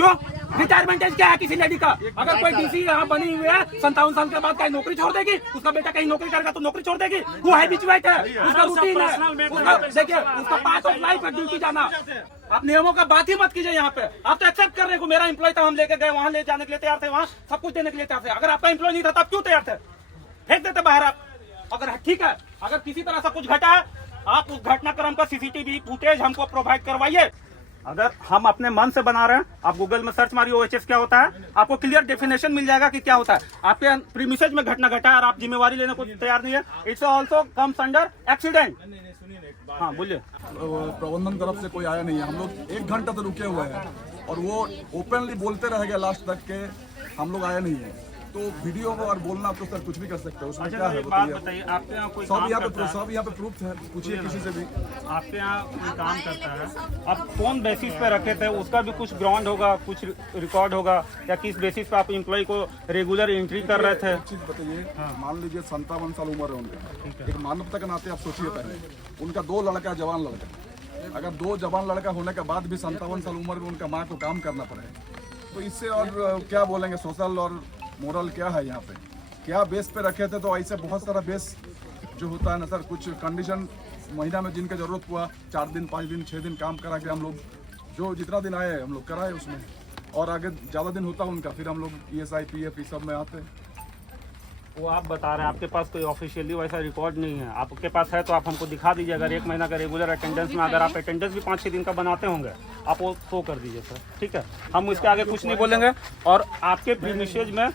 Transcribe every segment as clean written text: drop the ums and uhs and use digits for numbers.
क्यों? Retirement age क्या है किसी लेडी का? अगर कोई डीसी यहाँ बनी हुई है 57 साल के बाद कहीं नौकरी छोड़ देगी, उसका बेटा कहीं नौकरी करेगा तो नौकरी छोड़ देगी। वो हैबिचुएट है, उसका रूटीन है, उसका देखिए उसका पार्ट ऑफ लाइफ है ड्यूटी जाना। आप नियमों का बात ही मत कीजिए यहाँ पे। आप तो एक्सेप्ट कर रहे हो, मेरा एम्प्लॉय था, हम लेके गए वहाँ, ले जाने के लिए तैयार थे, वहाँ सब कुछ देने के लिए तैयार थे। अगर आपका एम्प्लॉय नहीं था तब क्यों तैयार थे? फेंक देते बाहर आप। अगर ठीक है, अगर किसी तरह से कुछ घटा है, आप उस घटनाक्रम का सीसीटीवी फुटेज हमको प्रोवाइड करवाइए। अगर हम अपने मन से बना रहे हैं, आप गूगल में सर्च मारिए OHS क्या होता है, आपको क्लियर डेफिनेशन मिल जाएगा कि क्या होता है। आपके प्रीमिसेस में घटना घटा है और आप जिम्मेवारी लेने को तैयार नहीं है, it's also comes under accident. हाँ बोलिए। प्रबंधन तरफ से कोई आया नहीं है, हम लोग 1 घंटा से रुके हुए हैं और वो ओपनली बोलते रह गए लास्ट तक के हम लोग आए नहीं है। तो वीडियो को और बोलना तो सर कुछ भी कर सकते हो, उसमें क्या है बताइए। आपके यहाँ कोई सब यहाँ पे प्रूफ है, पूछिए किसी से भी। आपके यहाँ कोई काम करता है, आप कौन बेसिस पे रखे थे, उसका भी कुछ ग्राउंड होगा, कुछ रिकॉर्ड होगा, या किस बेसिस पे आप एम्प्लॉय को रेगुलर एंट्री कर रहे थे? एक चीज बताइए, मान लीजिए 57 साल उम्र है उनका, एक मानवता के नाते आप सोचिए पहले, उनका 2 लड़का जवान लड़का, अगर 2 जवान लड़का होने के बाद भी 57 साल उम्र में उनका माँ को काम करना पड़े, तो इससे और क्या बोलेंगे, सोशल और मोरल क्या है यहाँ पे? क्या बेस पे रखे थे? तो ऐसे बहुत सारा बेस जो होता है ना सर, कुछ कंडीशन महीना में जिनका जरूरत हुआ 4 दिन 5 दिन 6 दिन काम करा के हम लोग जो जितना दिन आए हम लोग कराए उसमें, और आगे ज़्यादा दिन होता उनका फिर हम लोग ESI PF ये सब में आते। वो आप बता रहे हैं आपके पास कोई ऑफिशियली वैसा रिकॉर्ड नहीं है, आपके पास है तो आप हमको दिखा दीजिए। अगर 1 महीना का रेगुलर अटेंडेंस में अगर आप अटेंडेंस भी 5-6 दिन का बनाते होंगे, आप वो शो कर दीजिए सर, ठीक है? हम इसके आगे कुछ नहीं बोलेंगे। और आपके प्रीमिसेस में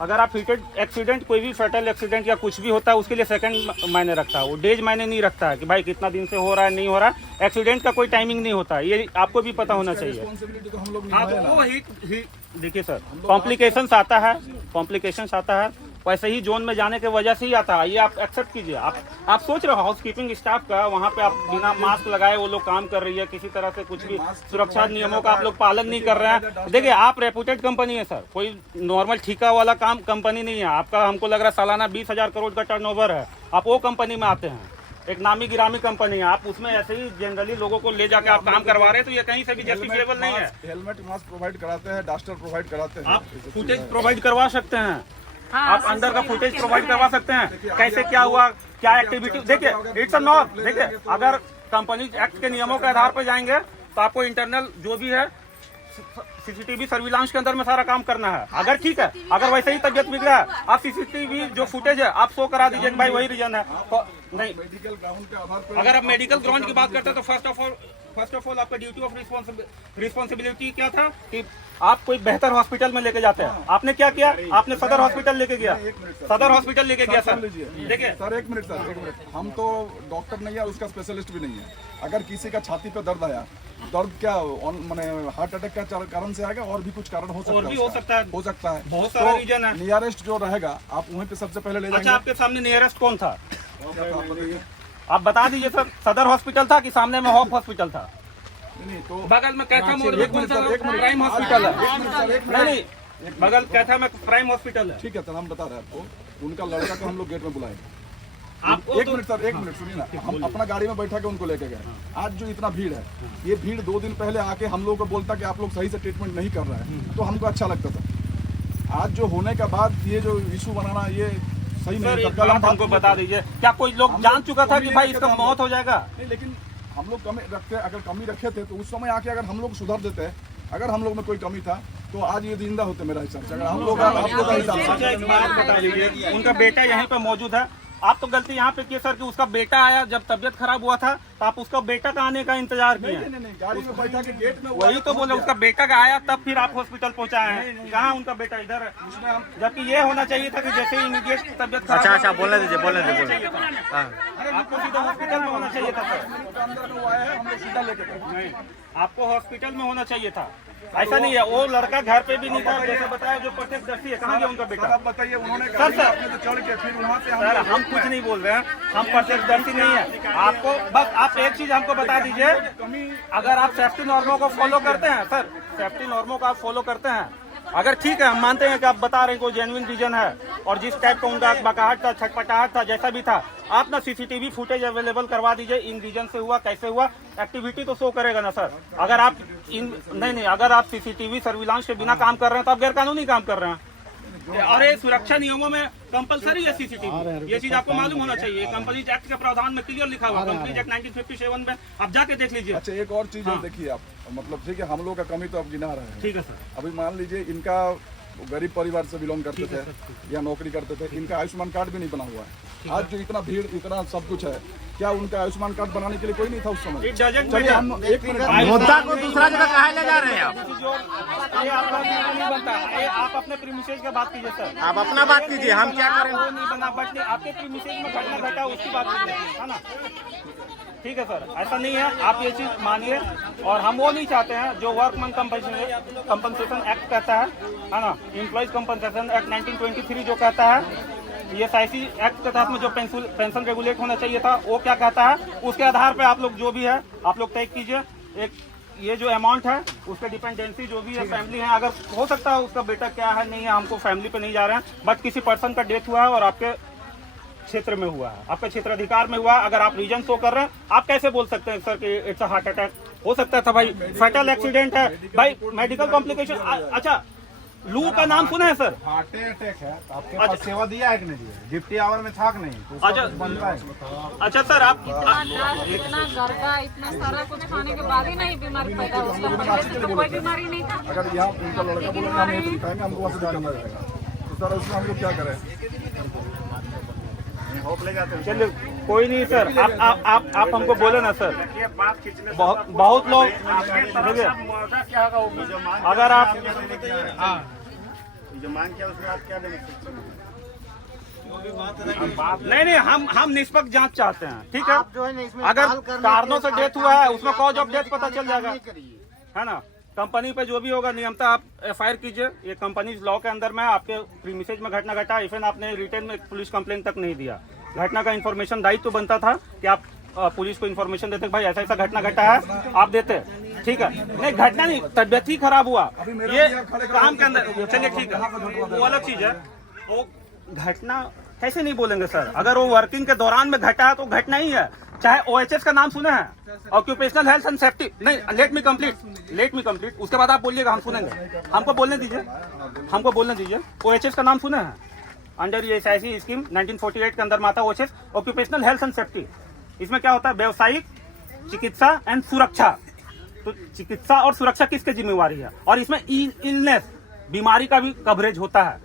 अगर आप हीटेड एक्सीडेंट, कोई भी फैटल एक्सीडेंट या कुछ भी होता है, उसके लिए सेकंड मायने रखता है, वो डेज मायने नहीं रखता है कि भाई कितना दिन से हो रहा है नहीं हो रहा है। एक्सीडेंट का कोई टाइमिंग नहीं होता है, ये आपको भी पता होना चाहिए। देखिए सर, कॉम्प्लिकेशंस आता है, वैसे ही जोन में जाने की वजह से ही आता है, ये आप एक्सेप्ट कीजिए। आप सोच रहे हो हाउस कीपिंग स्टाफ का वहाँ पे आप बिना मास्क लगाए वो लोग काम कर रही है, किसी तरह से कुछ भी सुरक्षा नियमों का आप लोग पालन नहीं कर रहे हैं। देखिए आप रेपुटेड कंपनी है सर, कोई नॉर्मल ठेका वाला काम कंपनी नहीं है आपका। हमको लग रहा है सालाना 20,000 करोड़ का टर्नओवर है, आप वो कंपनी में आते हैं, एक नामी गिरामी कंपनी है, आप उसमें ऐसे ही जनरली लोगों को ले जाके आप काम करवा रहे हैं, तो ये कहीं से भी जस्टिफिकेबल नहीं है। हेलमेट मास्क प्रोवाइड कराते हैं, डस्टर प्रोवाइड कराते हैं, आप फुटेज प्रोवाइड करवा सकते हैं, आप अंदर का फुटेज प्रोवाइड करवा सकते हैं, कैसे क्या हुआ, क्या एक्टिविटी। देखिए इट्स अ नॉट, देखिए अगर कंपनी एक्ट के नियमों के आधार पर जाएंगे तो आपको इंटरनल जो भी है CCTV सर्विलांस के अंदर में सारा काम करना है। अगर ठीक है, अगर वैसे ही तबियत बिगड़ा है, आप CCTV जो फुटेज है आप शो करा दीजिए भाई वही रीजन है। नहीं, मेडिकल ग्राउंड के आधार पर अगर आप मेडिकल ग्राउंड की बात करते हैं तो फर्स्ट ऑफ ऑल आपका ड्यूटी ऑफ रिस्पॉन्सिबिलिटी क्या था कि आप कोई बेहतर हॉस्पिटल में लेके जाते हैं। आपने क्या किया? आपने सदर हॉस्पिटल लेके गया, सदर हॉस्पिटल लेके गया सर। देखिए सर एक मिनट, हम तो डॉक्टर नहीं है, उसका स्पेशलिस्ट भी नहीं है। अगर किसी का छाती पे दर्द आया, दर्द क्या माने हार्ट अटैक का कारण से आएगा, और भी कुछ कारण हो सकता है, और भी हो सकता है, बहुत सारा रीजन है। नियरेस्ट जो रहेगा आप वहीं पे सबसे पहले ले जाएंगे। अच्छा, आपके सामने नियरेस्ट कौन था आप बता दीजिए सर। सदर हॉस्पिटल था कि सामने में हॉप हॉस्पिटल था? नहीं तो बगल में कैथा मोड़ में कौन सा प्राइम हॉस्पिटल है? नहीं, बगल कैथा में प्राइम हॉस्पिटल है। ठीक है सर, हम बता रहे हैं आपको, उनका लड़का को हम लोग गेट में बुलाएंगे। आपको एक मिनट सर, एक मिनट सुनिए ना, हम अपना गाड़ी में बैठा के उनको लेके गए। आज जो इतना भीड़ है, ये भीड़ 2 दिन पहले आके हम लोगों को बोलता कि आप लोग सही से ट्रीटमेंट नहीं कर रहे हैं, तो हमको अच्छा लगता था। आज जो होने के बाद ये जो इशू बनाना, ये सही नहीं है। कल हमको बता दीजिए, क्या कोई लोग जान चुका था कि भाई इसका मौत हो जाएगा? नहीं, लेकिन हम लोग कमी रखते, अगर कमी रखे थे तो उस समय आके अगर हम लोग सुधार देते, अगर हम लोग में कोई कमी था तो आज ये जिंदा होते मेरा हिसाब से। अगर हम लोग एक बात बता दीजिए, उनका बेटा यहीं पे मौजूद है, आप तो गलती यहाँ पे किए सर कि उसका बेटा आया जब तबियत खराब हुआ था, तो आप उसका बेटा का आने का इंतजार किए। गाड़ी में बैठा के गेट में, वही तो बोले, उसका बेटा का आया तब फिर आप हॉस्पिटल पहुँचाए हैं। कहाँ उनका बेटा? इधर है। जबकि ये होना चाहिए था कि जैसे ही इमीडिएट तबियत खराब। अच्छा बोलने दीजिए। आपको सीधा हॉस्पिटल में होना चाहिए था सर। अंदर में वो आया है, हम लोग सीधा लेके गए। नहीं, आपको हॉस्पिटल में होना चाहिए था, ऐसा नहीं है। वो लड़का घर पे भी नहीं था, जैसे बताया जो प्रत्यक्षदर्शी है। कहाँ गया उनका बेटा? आप बताइए, उन्होंने सर तो चढ़ के फिर वहाँ से सर हम कुछ नहीं बोल रहे हैं, हम प्रत्यक्षदर्शी नहीं है। आपको बस आप एक चीज हमको बता दीजिए, अगर आप सेफ्टी नॉर्मों को फॉलो करते हैं सर, सेफ्टी नॉर्मों को आप फॉलो करते हैं, अगर ठीक है हम मानते हैं कि आप बता रहे हैं कोई जेन्युइन रीजन है, और जिस टाइप का उनका बकाहट था, छटपटाहट था, जैसा भी था, आप ना सीसीटीवी फुटेज अवेलेबल करवा दीजिए। इन रीजन से हुआ, कैसे हुआ, एक्टिविटी तो शो करेगा ना सर। अगर आप नहीं, अगर आप सीसीटीवी सर्विलांस के बिना काम कर रहे हैं तो आप गैर कानूनी काम कर रहे हैं। और ये सुरक्षा नियमों में कंपलसरी है सीसीटीवी, ये चीज आपको मालूम होना चाहिए। कंपनीज एक्ट के प्रावधान में क्लियर लिखा हुआ, कंपनीज एक्ट 1957 में आप जाके देख लीजिए। अच्छा, एक और चीज है, देखिए आप, मतलब ठीक है, हम लोग का कमी तो अब गिना रहे हैं। ठीक है सर। अभी मान लीजिए इनका गरीब परिवार से बिलोंग करते थे या नौकरी करते थे, इनका आयुष्मान कार्ड भी नहीं बना हुआ है। आज जो इतना भीड़, इतना सब कुछ है, क्या उनका आयुष्मान कार्ड बनाने के लिए कोई नहीं था उस समय? चलिए हम एक मिनट, मुद्दा को दूसरा जगह कहाँ ले जा रहे हैं आप? ये आपका नहीं बनता, ये आप अपने प्रीमिसेस की बात कीजिए सर। आप अपना बात कीजिए, हम क्या करें? वो नहीं बना, बट आपके प्रीमिसेस में घटना घटा उसकी बात कीजिए, है ना? ठीक है सर, ऐसा नहीं है, आप ये चीज मानिए। और हम वो नहीं चाहते हैं जो वर्कमैन कंपनसेशन एक्ट कहता है ना, एम्प्लॉइज कंपनसेशन एक्ट 1923 जो कहता है, ये IC एक्ट के तहत में जो पेंशन रेगुलेट होना चाहिए था, वो क्या कहता है, उसके आधार पे आप लोग जो भी है आप लोग तय कीजिए। एक ये जो अमाउंट है उसके डिपेंडेंसी जो भी है, फैमिली है, अगर हो सकता है उसका बेटा क्या है, नहीं है, हमको फैमिली पे नहीं जा रहे हैं, बट किसी पर्सन का डेथ हुआ है और आपके क्षेत्र में हुआ है, आपके क्षेत्राधिकार में हुआ है, अगर आप रीजन शो कर रहे हैं, आप कैसे बोल सकते हैं सर कि इट्स अ हार्ट अटैक? हो सकता था भाई, फैटल एक्सीडेंट है भाई, मेडिकल कॉम्प्लिकेशन। अच्छा, लू का नाम सुना है सर? हार्ट अटैक है तो आपके पास सेवा दिया है कि नहीं दिया? डिप्टी आवर में था कि नहीं? तो अच्छा बनता है। अच्छा सर, आप इतना घर का इतना सारा कुछ खाने के बाद ही नहीं बीमारी पैदा हो, उसका पहले से तो कोई बीमारी नहीं था। अगर यहाँ उनका लड़का बोले हम नहीं सिखाएंगे, हमको वहाँ से जाना रहेगा, तो सर उसमें हम लोग क्या करें? चलिए कोई नहीं सर, आप हमको बोले ना सर। बहुत लोग देखिए, अगर आप जो मांग किया उसमें आप क्या देना सकते हैं? नहीं, हम निष्पक्ष जांच चाहते हैं, ठीक है? जो है ना इसमें अगर कारणों से डेथ हुआ है उसमें कॉज ऑफ डेथ पता चल जाएगा, है ना? कंपनी पे जो भी होगा नियमता आप FIR कीजिए, ये कंपनी लॉ के अंदर में आपके प्रीमिसेस में घटना घटा, इवन आपने रिटर्न में पुलिस कंप्लेंट तक नहीं दिया। घटना का इन्फॉर्मेशन दायित्व तो बनता था कि आप पुलिस को इन्फॉर्मेशन देते भाई ऐसा ऐसा घटना घटा है, आप देते, ठीक है? नहीं, घटना नहीं, तबियत ही खराब हुआ, ये काम के अंदर, चलिए ठीक है, वो अलग चीज है। वो घटना कैसे नहीं बोलेंगे सर? अगर वो वर्किंग के दौरान में घटा है तो घटना ही है। चाहे OHS का नाम सुने हैं, ऑक्यूपेशनल हेल्थ एंड सेफ्टी, नहीं, लेट मी कंप्लीट, उसके बाद आप बोलिएगा, हम सुनेंगे, हमको बोलने दीजिए। OHS का नाम सुने हैं? अंडर ये SIC स्कीम 1948 के अंदर में आता है OHS, occupational health and safety. इसमें क्या होता है? व्यवसायिक चिकित्सा एंड सुरक्षा। तो चिकित्सा और सुरक्षा किसकी जिम्मेवारी है? और इसमें इलनेस, बीमारी का भी कवरेज होता है।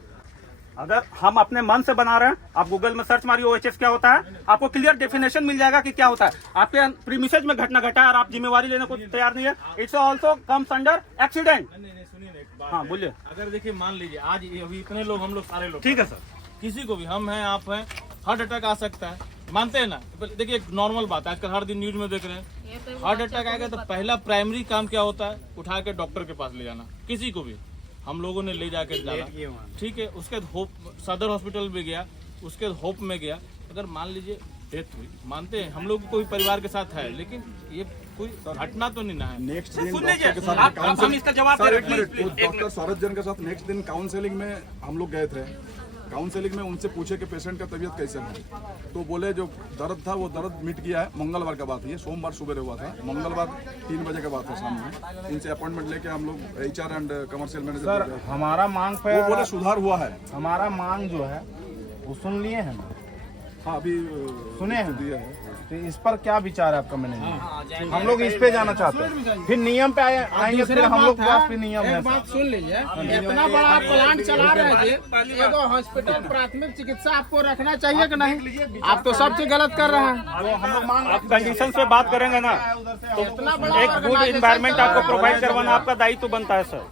अगर हम अपने मन से बना रहे हैं, आप गूगल में सर्च मारिए OHS क्या होता है, आपको क्लियर डेफिनेशन मिल जाएगा कि क्या होता है। आपके प्रीमिसेस में घटना घटा है और आप जिम्मेवारी लेने को तैयार नहीं है, it's also comes under accident. हाँ बोलिए। अगर देखिए मान लीजिए आज अभी इतने लोग, हम लोग सारे लोग, ठीक है सर, किसी को भी, हम हैं आप हैं, हार्ट अटैक आ सकता है, मानते हैं ना? देखिए एक नॉर्मल बात है, आजकल हर दिन न्यूज में देख रहे हैं, हार्ट अटैक आएगा तो पहला प्राइमरी काम क्या होता है? उठा के डॉक्टर के पास ले जाना, किसी को भी। हम लोगों ने ले जाके डाला, ठीक है, उसके होप सदर हॉस्पिटल में गया, उसके होप में गया, अगर मान लीजिए डेथ हुई, मानते हैं हम लोग कोई परिवार के साथ है, लेकिन ये कोई घटना तो नहीं ना है। नेक्स्ट दिन सुन डॉक्टर लीजिए, के साथ हम इसका जवाब दे रहे हैं, प्लीज, डॉक्टर शरद जैन के साथ नेक्स्ट दिन काउंसलिंग में हम लोग गए थे। काउंसलिंग में उनसे पूछे कि पेशेंट का तबीयत कैसे है, तो बोले जो दर्द था वो दर्द मिट गया है। मंगलवार का बात है, सोमवार सुबह हुआ था, मंगलवार 3 बजे का बात है शाम में। इनसे अपॉइंटमेंट लेके हम लोग HR and commercial manager, sir हमारा मांग पे, वो बोले सुधार हुआ है। हमारा मांग जो है वो सुन लिए हैं ना? हाँ, अभी सुने हैं दिया है। तो इस पर क्या विचार है आपका मैनेजमेंट? हम लोग इस पे जाना चाहते हैं, फिर नियम पे आएंगे, फिर हम लोग के पास भी नियम है। बात सुन लीजिए, इतना बड़ा प्लांट चला रहे थे, एगो हॉस्पिटल प्राथमिक चिकित्सा आपको रखना चाहिए कि नहीं? आप तो सब चीज गलत कर रहे हैं। हम लोग मांग, आप कंडीशन पे बात करेंगे ना, तो एक गुड इन्वायरमेंट आपको प्रोवाइड करवाना आपका दायित्व बनता है सर,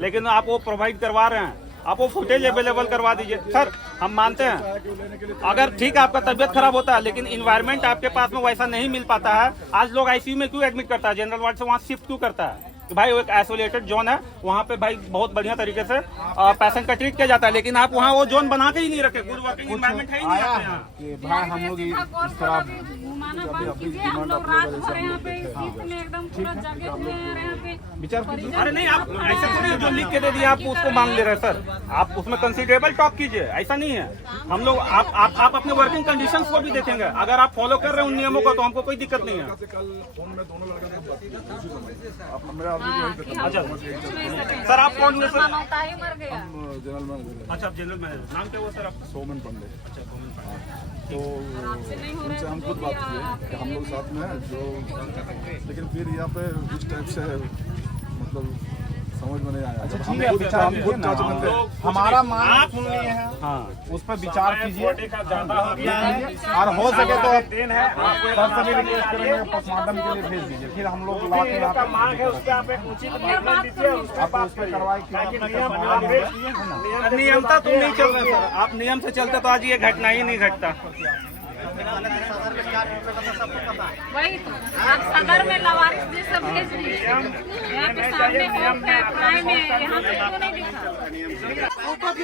लेकिन आप वो प्रोवाइड करवा रहे हैं, आप वो फुटेज अवेलेबल करवा दीजिए सर। हम मानते हैं अगर ठीक है आपका तबियत खराब होता है, लेकिन इन्वायरमेंट आपके पास में वैसा नहीं मिल पाता है। आज लोग ICU में क्यों एडमिट करता है, जनरल वार्ड से वहाँ शिफ्ट क्यों करता है? कि भाई वो एक आइसोलेटेड जोन है, वहाँ पे भाई बहुत बढ़िया तरीके से पेशेंट का ट्रीट किया जाता है, लेकिन आप वहाँ वो जोन बना के ही नहीं रखे, गुड वर्किंग इन्वायरमेंट है ही नहीं आपके यहाँ। कि भाई हम लोग इस तरह घुमाना बंद कीजिए, हम लोग रात भर यहाँ पे शीत में एकदम पूरा जगह हुए हैं यहाँ पे। विचार कीजिए। अरे नहीं, आप ऐसे थोड़ी ने जो लिख के दे दिया आप उसको मान ले रहे हैं सर। आप उसमें कंसिडरेबल टॉक कीजिए, ऐसा नहीं है। हम लोग आप अपने वर्किंग कंडीशंस को भी देखेंगे। अगर आप फॉलो कर रहे हैं उन नियमों को तो हमको कोई दिक्कत नहीं है। कल फोन में दोनों लड़के से बात की, आप मेरा आदमी वहीं पे था। अच्छा सर, आप कौन है सर? मानवता ही मर गया। जनरल मैनेजर अच्छा, आप जनरल मैनेजर, नाम क्या हुआ सर आपका? सोमन पांडे। अच्छा, सोमन पांडे। तो उनसे हम खुद बात किए कि हम लोग साथ में हैं जो, लेकिन फिर यहाँ पे इस टाइप से मतलब समझ में नहीं आया। अच्छा, हम ठीक है, खुद विचार हम खुद कीजिए ना। जजमेंट है। हमारा मांग सुन लिए हैं, हाँ, उस पर विचार कीजिए और हो सके तो सर से भी रिक्वेस्ट करेंगे पोस्टमार्टम के लिए भेज दीजिए, फिर हम लोग लाके मांग है उस पर आप एक उचित आप उस पर कार्रवाई नियमता तुम नहीं चल रहे सर। आप नियम से चलते तो आज ये घटना ही नहीं घटता। वही तो आप सदर में लवारिस जैसे भेज दीजिए। यहाँ पे सामने कोर्ट है, क्राइम है, यहाँ पे क्यों नहीं दिखा?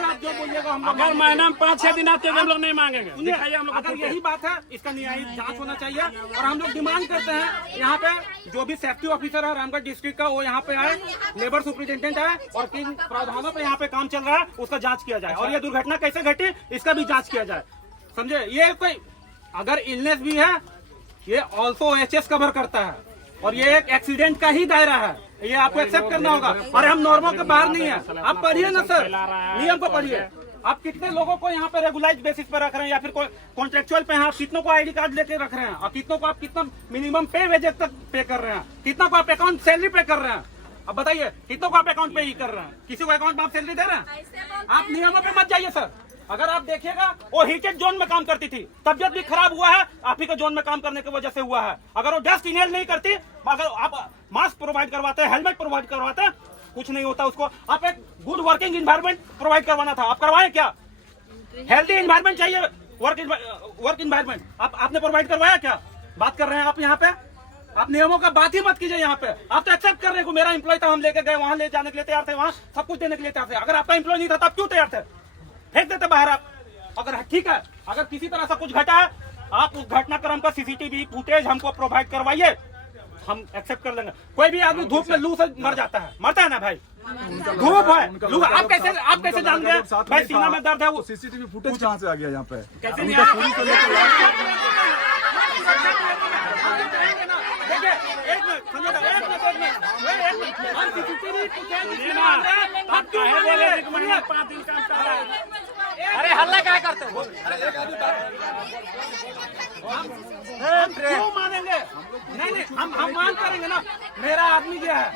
आप जो बोलिएगा हम अगर महीना में 5-6 दिन आते हैं हम लोग नहीं मांगेंगे। दिखाइए हम लोग। अगर यही बात है, इसका न्यायिक जांच होना चाहिए। और हम लोग डिमांड करते हैं यहाँ पे जो भी सेफ्टी ऑफिसर है रामगढ़ डिस्ट्रिक्ट का, वो यहाँ पे आए, लेबर सुपरिटेंडेंट है और किन प्रावधानों पे यहाँ पे काम चल रहा है उसका जांच किया जाए। और ये दुर्घटना कैसे घटी इसका भी जांच किया जाए। समझे? ये कोई अगर इलनेस भी है, ये ऑल्सो OHS कवर करता है और ये एक एक्सीडेंट का ही दायरा है। ये आपको एक्सेप्ट करना होगा। और हम नॉर्मल के बाहर नहीं है। आप पढ़िए ना सर, नियम को पढ़िए। आप कितने लोगों को यहाँ पे रेगुलाइज बेसिस पर रख रहे हैं या फिर कॉन्ट्रेक्चुअल पे हैं? आप कितनों को ID कार्ड लेके रख रहे हैं और कितनों को आप कितना मिनिमम पे वेजेस तक पे कर रहे हैं? कितना को आप अकाउंट सैलरी पे कर रहे हैं? अब बताइए, कितनों को आप अकाउंट पे ही कर रहे हैं? किसी को अकाउंट में आप सैलरी दे रहे हैं? आप नियमों पे मत जाइए सर। अगर आप देखिएगा, वो हीटेड जोन में काम करती थी, तबियत भी खराब हुआ है आप ही के जोन में काम करने की वजह से हुआ है। अगर वो डस्ट इनहेल नहीं करती, अगर आप मास्क प्रोवाइड करवाते, हेलमेट प्रोवाइड करवाते, कुछ नहीं होता उसको। आप एक गुड वर्किंग एनवायरनमेंट प्रोवाइड करवाना था, आप करवाए क्या? हेल्दी एनवायरनमेंट चाहिए, वर्क एनवायरनमेंट आपने प्रोवाइड करवाया क्या? बात कर रहे हैं आप यहाँ पे। आप नियमों का बात ही मत कीजिए यहाँ पे। आप तो एक्सेप्ट कर रहे हो, मेरा एम्प्लॉय था, हम लेके गए, वहां ले जाने के लिए तैयार थे, वहां सब कुछ देने के लिए तैयार थे। अगर आपका एम्प्लॉय नहीं था तब क्यों तैयार थे? फेंक देते बाहर आप। अगर ठीक है, अगर किसी तरह से कुछ घटा है, आप उस घटनाक्रम का CCTV फुटेज हमको प्रोवाइड करवाइए, हम एक्सेप्ट कर लेंगे। कोई भी आदमी धूप में लू से मर जाता है, मरता है ना भाई? धूप है, लू। आप कैसे जान गए भाई सीना में दर्द है? वो CCTV फुटेज कहाँ से आ गया यहाँ पे? कैसे नहीं अरे हल्ला क्या करते हो? क्यों मानेंगे? नहीं, हम मान करेंगे ना। मेरा आदमी गया है,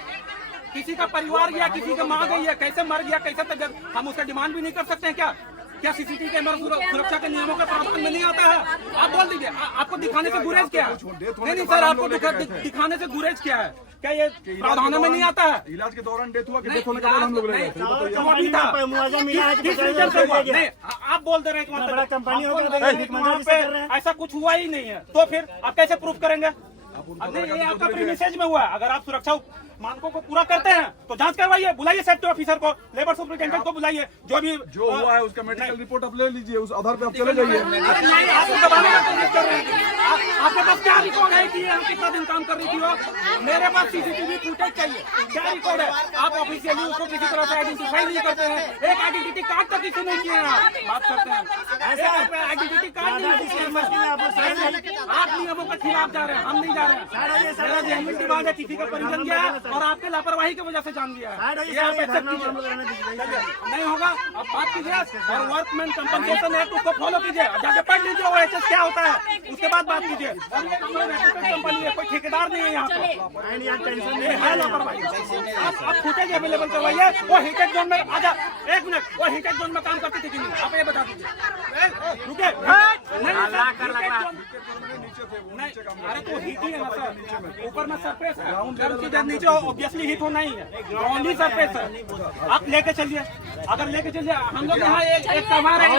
किसी का परिवार गया, किसी का माँ गई है, कैसे मर गया, कैसे तबियत, हम उसका डिमांड भी नहीं कर सकते हैं क्या? क्या CCTV कैमरा सुरक्षा के नियमों के प्रावधान में नहीं आता है? आप बोल दीजिए, आपको दिखाने से गुरेज क्या है? नहीं सर, आपको दिखाने से गुरेज क्या है? क्या ये प्रावधानों में नहीं आता है? इलाज के दौरान डेथ हुआ कि डेथ होने के बाद हम लोग ले गए थे? अभी था, किस रीजन से हुआ? नहीं, आप बोल दे रहे हैं वहाँ पे ऐसा कुछ हुआ ही नहीं है, तो फिर आप कैसे प्रूफ करेंगे? नहीं, ये आपका प्रीमिसेज में हुआ है। अगर आप सुरक्षा मानकों को पूरा करते हैं तो जांच करवाइए, बुलाइए सेफ्टी ऑफिसर को, लेबर सुपरिटेंडेंट को बुलाइए, जो हुआ है उसका मेडिकल रिपोर्ट आप ले लीजिए, उस आधार पे आप चले जाइए। नहीं, आपको दबाने का कोशिश कर रहे हैं। आपके पास क्या रिकॉर्ड है कि हम कितना दिन काम कर रही थी? वो मेरे पास CCTV फुटेज चाहिए। क्या रिकॉर्ड है? आप ऑफिशियली उसको किसी तरह से आइडेंटिफाई नहीं करते हैं। एक आइडेंटिटी कार्ड तक किसी नहीं किए हैं। आप बात करते हैं, आइडेंटिटी कार्ड नहीं किए हैं। आप नियमों के खिलाफ जा रहे हैं, हम नहीं जा रहे हैं। मेरा जेन्युइन डिमांड है, किसी का परिजन गया और आपके लापरवाही की वजह से जान लिया है, ये आप एक्सेप्ट कीजिए। नहीं होगा, अब बात कीजिए और वर्कमैन कंपनसेशन एक्ट उसको फॉलो कीजिए, जाके पढ़ लीजिए OHS क्या होता है, उसके बाद बात कीजिए। और ये कंपनी है, कोई ठेकेदार नहीं है यहाँ पे, है लापरवाही। आप फुटेज अवेलेबल करवाइए। वो हीटेड जोन में आजा, 1 मिनट, वो हीटेड जोन में काम करती थी कि नहीं? आप ये बता दीजिए। रुके, नहीं, अरे तो हीट ही है ना सर, ऊपर में सरफेस है, गर्म चीज नीचे ऑब्वियसली हीट होना ही है, ग्राउंड ही सरफेस है। आप लेके चलिए, अगर लेके चलिए, हम लोग यहाँ एक कमा रहे हैं,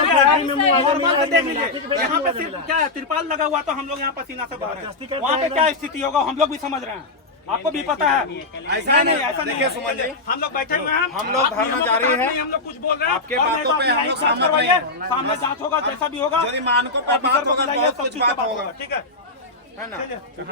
देख लीजिए यहाँ पे क्या है, तिरपाल लगा हुआ, तो हम लोग यहाँ पसीना से बाहर हैं। वहाँ पे क्या स्थिति होगा हम लोग भी समझ रहे हैं, आपको भी पता है। ऐसा नहीं, ऐसा नहीं सुमन जी, हम लोग बैठे हुए हैं, हम लोग धरना जारी है, हम लोग कुछ बोल रहे हैं, आपके बातों पे हम लोग सामने जांच होगा, जैसा भी होगा, मानकों पे बात होगा, ठीक है। है ना।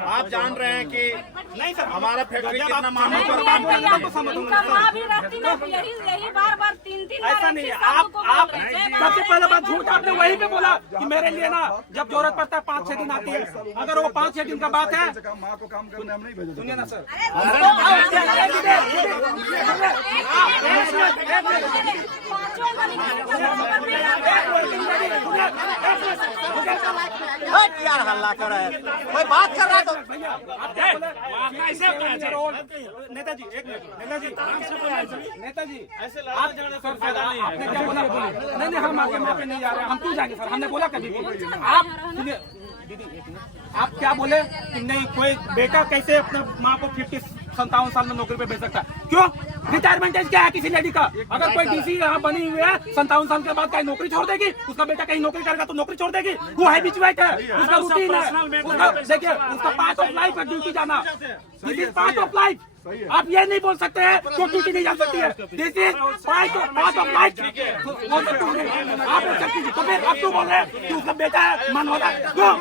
आप जान रहे हैं कि नहीं सर, हमारा फैक्ट्री कितना नहीं, मामलों पर नहीं, काम नहीं, करता है। इनका माँ भी रहती ना, यही बार 3 बार ऐसा नहीं है। ऐसे आप सबको बोल रहे हैं। सबसे पहले बात झूठ आपने वहीं पे बोला कि मेरे लिए ना जब जरूरत पड़ता है 5-6 दिन आती है। अगर वो 5-6 दिन का बात है, माँ को काम करने हम नहीं भेजे। सुनिए ना सर, यार हल्ला कर रहा है, कोई बात कर रहा है तो नेताजी एक मिनट, नेताजी ऐसे लड़ाई झगड़े का फायदा नहीं है। आपने क्या बोला? नहीं हम आपके माँ पे नहीं जा रहे, हम क्यों जाएंगे सर? हमने बोला कभी भी? आप सुनिए दीदी एक मिनट, आप क्या बोले कि नहीं कोई बेटा कैसे अपने माँ को 57 साल में नौकरी पे भेज सकता है? क्यों? रिटायरमेंट एज क्या है किसी लेडी का? अगर कोई डीसी यहाँ बनी हुई है 57 साल के बाद कहीं नौकरी छोड़ देगी, उसका बेटा कहीं नौकरी करेगा तो नौकरी छोड़ देगी। वो हैबिचुएट है, उसका रूटीन है, उसका देखिए उसका पार्ट ऑफ लाइफ है ड्यूटी जाना। This is part of life. आप ये नहीं बोल सकते हैं क्यों ड्यूटी नहीं जा सकती है। This is part of life. आप एक्सेप्ट कीजिए। तो फिर अब क्यों बोल रहे हैं कि उसका बेटा है मन होता है? क्यों?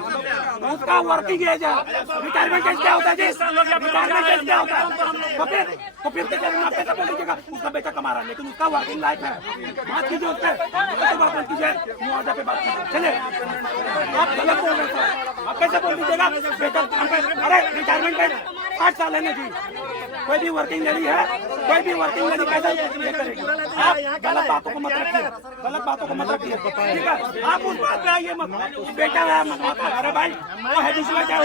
उसका वर्किंग एज है। रिटायरमेंट एज क्या होता है जी? रिटायरमेंट एज क्या होता है? तो फिर कैसे बोल दीजिएगा उसका बेटा कमा रहा है, लेकिन उसका वर्किंग लाइफ है। बात कीजिए उस पर, बात मत कीजिए, मुआवजा पे बात कीजिए। चलिए आप गलत बोल रहे हैं। आप कैसे बोल दीजिएगा बेटा? अरे रिटायरमेंट एज 60 साल है ना जी। कोई भी वर्किंग लेडी है, कोई भी वर्किंग लेडी कैसे ये करेगी? आप गलत बातों को मत रखिए, गलत बातों को मत रखिए, ठीक है? आप उस बात पे आइए मत, बेटा है मत। अरे भाई वो हैबिचुएट है,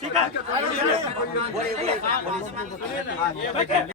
ठीक है?